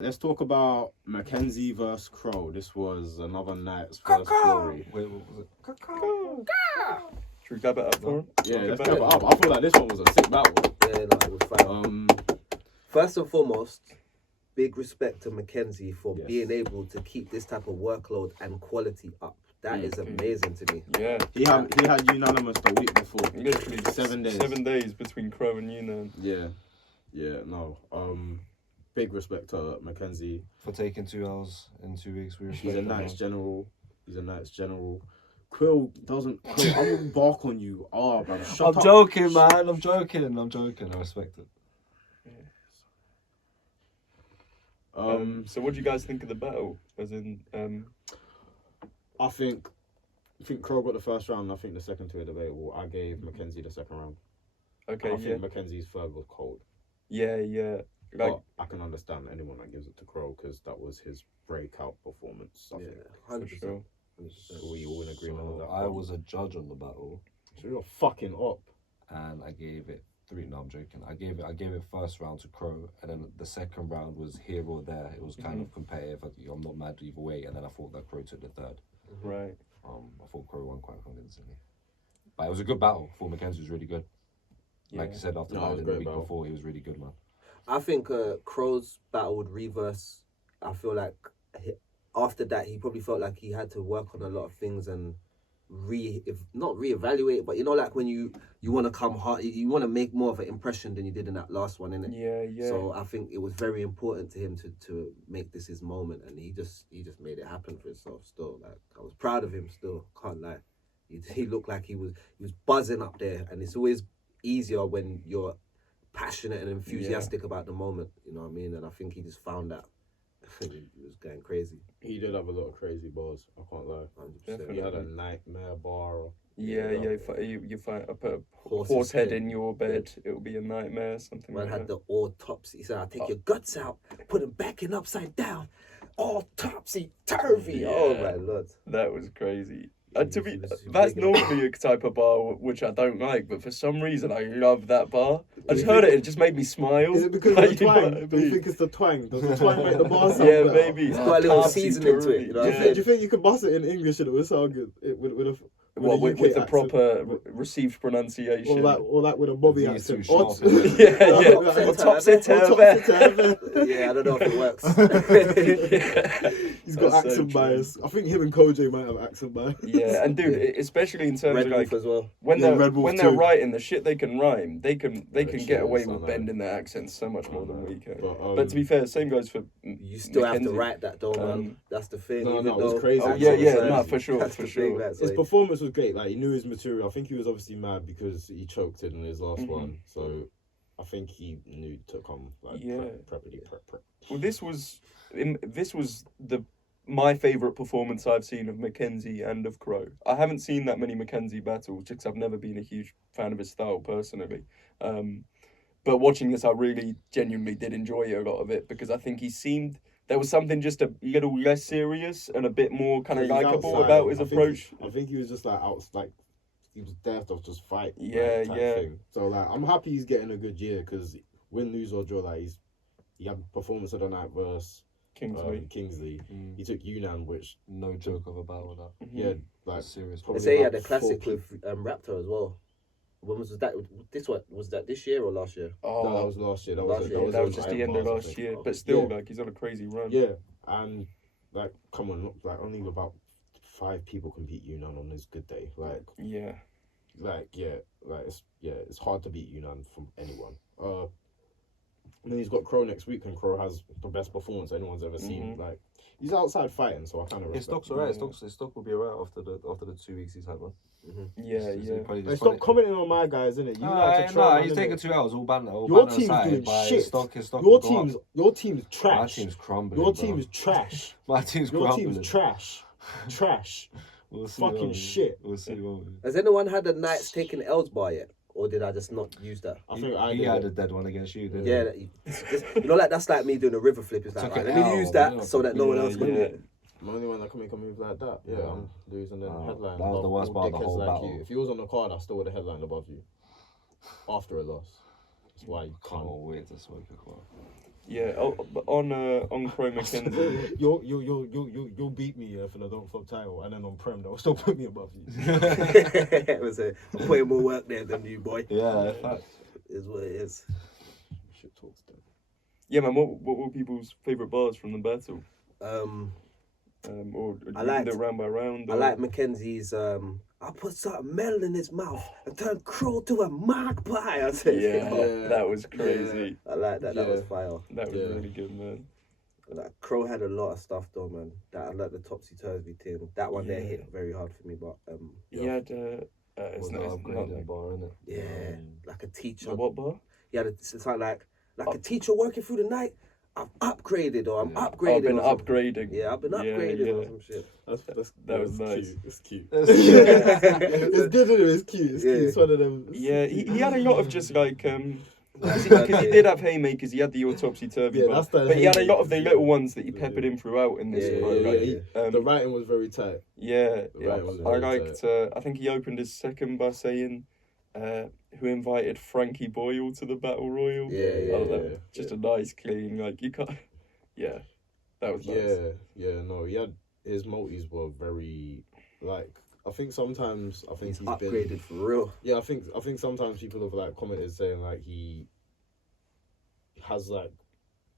Let's talk about Mackenzie versus Crow. This was another night's first glory. Wait, what was it? Should we grab it up for him? Yeah, let's grab it up. I feel like this one was a sick battle. Yeah, no, it was fine. First and foremost, big respect to Mackenzie for being able to keep this type of workload and quality up. That is amazing to me. Yeah. He had unanimous the week before. Literally 7 days. 7 days between Crow and Yunan. Yeah, no. Big respect to Mackenzie. For taking 2 hours in 2 weeks. He's a Knights General. Quill I wouldn't bark on you. Oh, man. Shut up. Joking, man. I'm joking. I respect it. So what do you guys think of the battle? As in, I think Crow got the first round. I think the second two are debatable. I gave Mackenzie the second round. Okay, I think Mackenzie's third was cold. Yeah. But I can understand anyone that gives it to Crow because that was his breakout performance. I think. 100%. Sure. We all in agreement with that. I was a judge on the battle. So you're fucking up. And I gave it 3. No, I'm joking. I gave it first round to Crow, and then the second round was here or there. It was kind of competitive. I'm not mad either way. And then I thought that Crow took the third. Right. I thought Crow won quite convincingly. But it was a good battle. I thought Mackenzie was really good. Like you said, after the week before, he was really good, man. I think Crow's battle would reverse. I feel like after that, he probably felt like he had to work on a lot of things and not reevaluate, but you know, like when you want to come hard, you want to make more of an impression than you did in that last one, innit? Yeah. So I think it was very important to him to make this his moment, and he just made it happen for himself. Still, like I was proud of him. Still, can't lie. He looked like he was buzzing up there, and it's always easier when you're passionate and enthusiastic about the moment. You know what I mean? And I think he just found that. He was going crazy. He did have a lot of crazy bars. I can't lie. 100%. He had a nightmare bar. Yeah. You find I put a horse head in your bed. It will be a nightmare. Something Man like had that. the autopsy. He said, "I'll take your guts out, put them back and upside down, all topsy turvy." Yeah. Oh my lord, That was crazy. That's normally a type of bar which I don't like, but for some reason I love that bar. I just heard it; it just made me smile. Is it because of the twang? Do you think it's the twang? Does the twang make the bar sound Yeah, better? maybe. it's got a little seasoning to it. You know what I'm Do saying? you think you could bust it in English and it would sound good? With the UK proper accent? received pronunciation. Or like with a Bobby He's too accent. sharp. Yeah. Or Topsy-turvy. Yeah, I don't know if it works. He's got That's so accent true. bias. I think him and Koj might have accent bias. Yeah, and dude, especially in terms Red of Wolf like as well. when Yeah, they're Red Wolf when they're too. writing the shit they can rhyme, they can shit, get away it's with not bending their accents so much more than we can. But, But to be fair, same goes for You still have to Mackenzie. write that though, man. That's the thing. No, even it was though- crazy. Oh That's yeah, what yeah, it no, says. for sure, That's for the sure. thing, that's His like- performance was great. Like he knew his material. I think he was obviously mad because he choked it in his last one. So I think he knew to come like prep. Well, this was my favourite performance I've seen of Mackenzie and of Crow. I haven't seen that many Mackenzie battles just 'cause I've never been a huge fan of his style personally. But watching this, I really genuinely did enjoy a lot of it because I think there was something just a little less serious and a bit more kind of He's likeable outside. about his I think approach. I think he was just like out, like he was there to just fight. Yeah, type yeah. Thing. So like, I'm happy he's getting a good year because win, lose or draw, like he had performance of the night versus Kingsley. He took Yunnan, which No joke of a battle that. yeah, like Serious. They probably say he had about a classic 4 with Raptor as well. When was that? Was that this year or last year? No, that was last year. That That was just the end of last year. But still, like, he's on a crazy run. Yeah, and like, come on, like only about 5 people can beat Yunnan on his good day. Yeah. It's hard to beat Yunnan from anyone. And then he's got Crow next week, and Crow has the best performance anyone's ever seen. Like, he's outside fighting, so I kind of His stock's alright. His stock will be alright after the 2 weeks he's had, man. Yeah. Hey, stop commenting on my guys, innit? He's taking 2 hours, all banter. Your team's doing shit. His stock Your will go up. team's trash. My team's crumbling. Your bro. team's trash. My team's Your crumbling. team's trash. Trash. We'll see, Fucking won't we? shit. We'll see, won't we? Has anyone had a Knights taking L's bar yet? Or did I just not use that? I think He had a dead one against you, didn't Yeah, you know, like that's like me doing a river flip. It's like, Took right, it let me out, use that yeah. so that no one else can do it. I'm the only one that can make a move like that. Yeah, I'm losing the headline. that was the worst part of the Dickheads whole like battle. you. If you was on the card, I still would have headlined above you. After a loss. That's why you Can't can't. wait to smoke a quad. Yeah. Oh, but on Crow Mackenzie. You'll beat me for the Don't Flop title, and then on Prem they'll still put me above you. It was I'm putting more work there than you, boy. Yeah, facts. Is what it is. Shit talks then. Yeah, man. What were people's favorite bars from the battle? Or I you liked- did it round by round. I or- like Mackenzie's. I put something metal in his mouth and turned Crow to a magpie. I said, Yeah, Yeah. that was crazy. I like that. That was Yeah. fire. That was Yeah. really good, man. Like Crow had a lot of stuff though, man. That I like the topsy turvy thing. That one there Yeah. hit very hard for me, but He had it's Was not, the it's upgraded not bar, innit? yeah, like a teacher. the what bar? Yeah, it's like a teacher working through the night. I've upgraded or I'm Yeah. upgraded. I've been or something. upgrading. Yeah, I've been Yeah, upgraded yeah. or some shit. That was nice. Cute. It's cute. That's It's good, isn't it? It's cute. It's Yeah. cute. It's one of them. Yeah, he had a lot of just like because he Yeah. did have haymakers. He had the topsy turvy, Yeah, that's the but he had a lot of the haymakers, little yeah. ones that he peppered in throughout in this. Yeah, Crow, yeah, like, yeah. The writing was very tight. Yeah, The writing was I very liked. I think he opened his second by saying, "Who invited Frankie Boyle to the battle royal?" Yeah, I don't know, yeah, just a nice, clean, like you can't. Yeah, that was nice. Yeah. No, he had his multis were very like. I think sometimes He's he's upgraded been. for real. Yeah, I think sometimes people have like commented saying like he has like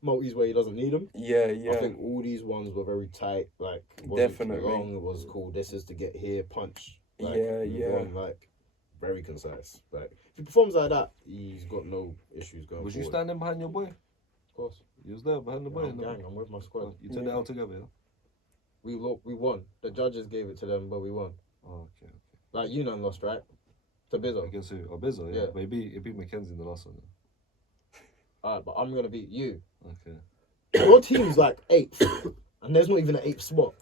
multis where he doesn't need them. Yeah, I yeah. think all these ones were very tight. Like wasn't too Definitely. long. It was cool. This is to get here, punch. Like, Yeah, move yeah. on, like very concise. Like if he performs like that, he's got no issues going. Was you forward. standing behind your boy? Of course. You was there behind the boy. I'm no? gang. I'm with my squad. You turned it out together, yeah? We won. The judges gave it to them, but we won. Oh, okay. Like you none lost, right? To Bizzo. Against who? Oh, Bizzo, yeah. Yeah. But it beat Mackenzie in the last one. Alright, but I'm gonna beat you. Okay. Your team's like 8th, and there's not even an 8th spot.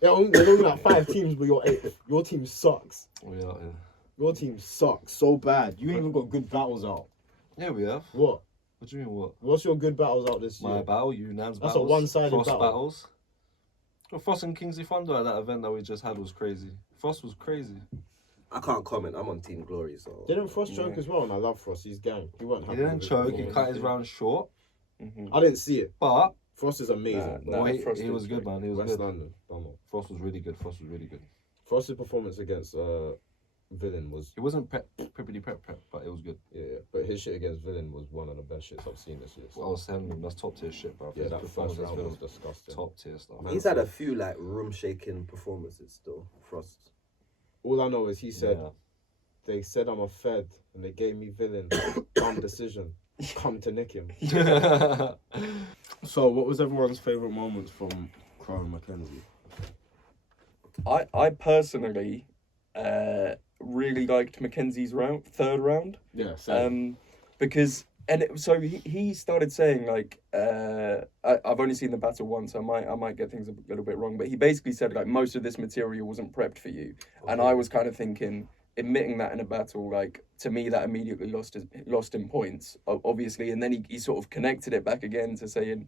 There's only like 5 teams, but you're 8th. Your team sucks. We are, yeah. Your team sucks so bad. You ain't even got good battles out. Yeah, we have. What? What do you mean, what? What's your good battles out this year? My battle, you, Nan's That's a battles. one-sided Frost battle. battles. Well, Frost and Kingsley Thunder at that event that we just had was crazy. Frost was crazy. I can't comment. I'm on Team Glory, so Didn't Frost choke as well? And I love Frost. He's gang. He weren't He happy didn't with his choke, he performance. cut his round short. I didn't see it. But Frost is amazing. Nah, he Frost was did good, choke. man. He was West good. London. Don't know. Frost was really good. Frost was really good. Frost's performance against Villain was It wasn't preppity prep, but it was good. yeah, but his shit against Villain was one of the best shits I've seen this year. I was telling him that's top tier shit, bro. Yeah, His that performance first has round was been disgusting. top tier stuff. he's had a few like room shaking performances still. Frost. All I know is he said Yeah. they said I'm a Fed and they gave me Villain. Dumb decision. Come to nick him. So, what was everyone's favorite moments from Crow and Mackenzie? I personally really liked Mackenzie's third round. Yeah, same. Because so he started saying like I've only seen the battle once, so I might get things a little bit wrong, but he basically said like most of this material wasn't prepped for you, and I was kind of thinking, admitting that in a battle, like to me that immediately lost in points, obviously, and then he sort of connected it back again to saying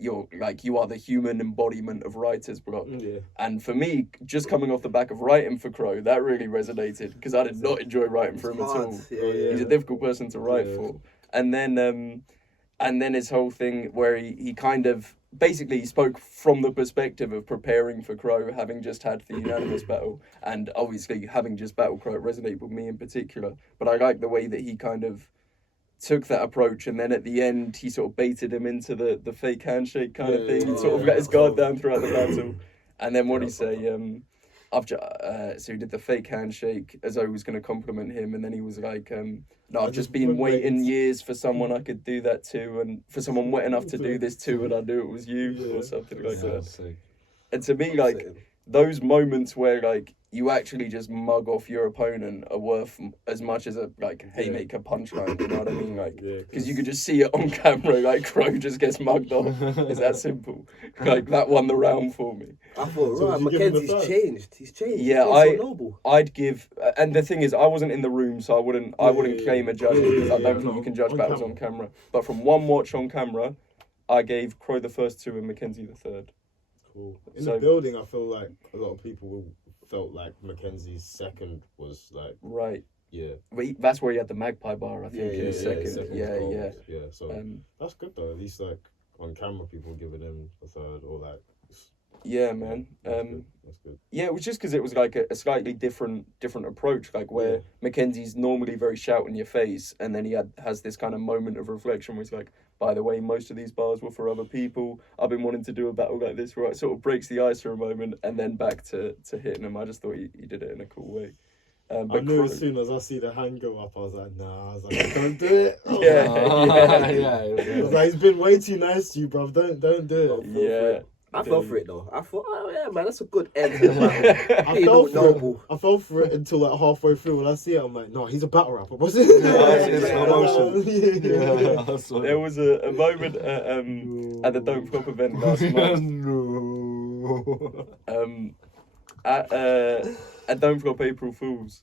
you are the human embodiment of writer's block. Yeah. And for me, just coming off the back of writing for Crow, that really resonated because I did not enjoy writing for him at all. Yeah. He's a difficult person to write for. And then his whole thing where he kind of basically he spoke from the perspective of preparing for Crow, having just had the unanimous battle, and obviously having just battled Crow, it resonated with me in particular. But I like the way that he kind of took that approach, and then at the end he sort of baited him into the fake handshake kind of thing. He sort of let his guard down throughout the battle, and then what did he say? So he did the fake handshake as though he was going to compliment him, and then he was like, "No, I've just been waiting years for someone I could do that to, and for someone wet enough to do this to, and I knew it was you," or something like that. Sick. And to me, like those moments where like you actually just mug off your opponent are worth as much as a like haymaker punchline. You know what I mean? Like because you could just see it on camera. Like Crow just gets mugged off. It's that simple. Like that won the round for me. I thought, So right, did you give him the Mackenzie's first? changed. He's changed. Yeah, He's so noble. I'd give, and the thing is, I wasn't in the room, so I wouldn't claim a judging because I don't think you can judge battles on camera. But from one watch on camera, I gave Crow the first two and Mackenzie the third. Cool. In So- the building, I feel like a lot of people felt like Mackenzie's second was like Right. Yeah. But that's where he had the magpie bar, I think, in Yeah, his second. Yeah, goal. yeah. Yeah, so that's good though. At least like on camera, people giving him a third or like. Yeah, man. That's good. Yeah, it was just because it was like a slightly different approach, like where Mackenzie's normally very shout in your face, and then he has this kind of moment of reflection where he's like, by the way, most of these bars were for other people. I've been wanting to do a battle like this, right? Sort of breaks the ice for a moment, and then back to hitting him. I just thought he did it in a cool way. But I knew as soon as I see the hand go up, I was like, nah. I was like, don't do it. Yeah. I was like, he's been way too nice to you, bruv. Don't do it. Yeah. I fell for it though. I thought, oh yeah, man, that's a good end. I fell for it until like halfway through. When I see it, I'm like, no, he's a battle rapper. What's it? There was a moment at the Don't Flop event last month. At Don't Flop April Fools.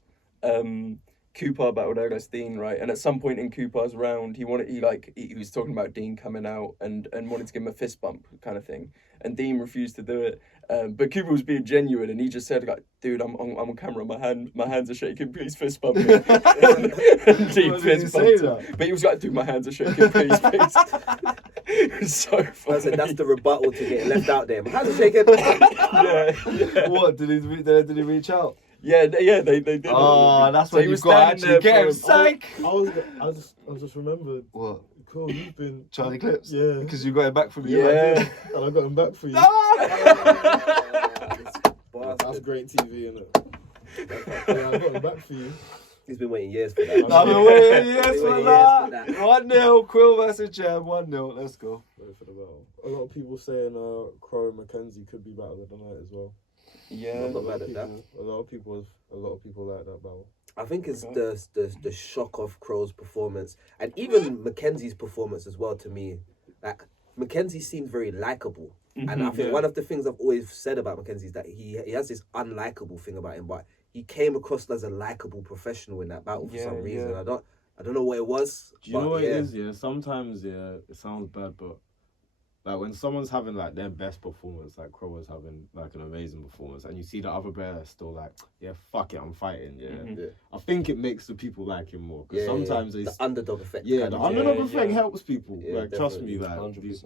Cooper battled LS Dean, right? And at some point in Cooper's round, he was talking about Dean coming out and wanted to give him a fist bump kind of thing. And Dean refused to do it. But Cooper was being genuine, and he just said, like, dude, I'm on camera, my hands are shaking, please fist bump me. and Dean fist bumped him. But he was like, dude, my hands are shaking, please. It was so funny. That's the rebuttal to getting left out there. My hands are shaking. yeah. What, did he reach out? Yeah, they did. Oh, that's when you got actually get him. Psych! I just remembered. What? Cool, you've been Charlie Clips? Yeah. Because you got him back from me. Yeah. And I got him back for you. That's great TV, innit? Yeah, I got him back for you. He's been waiting years for that. I've been waiting years for that. 1-0, Quill versus Jam, 1-0. Let's go. Wait for the battle. A lot of people saying Crow and Mackenzie could be battle of the night as well. Yeah, I'm not mad at that. A lot of people like that battle. I think it's the shock of Crow's performance and even Mackenzie's performance as well. To me, like Mackenzie seemed very likable, and I think one of the things I've always said about Mackenzie is that he has this unlikable thing about him, but he came across as a likable professional in that battle for some reason. I don't know what it was. Do you know what it is? Yeah, sometimes it sounds bad, but like when someone's having like their best performance, like Crow was having like an amazing performance, and you see the other player still like, yeah, fuck it, I'm fighting. Yeah, I think it makes the people like him more because sometimes the underdog effect. Yeah, the underdog effect helps people. Yeah, like trust me, like 100%.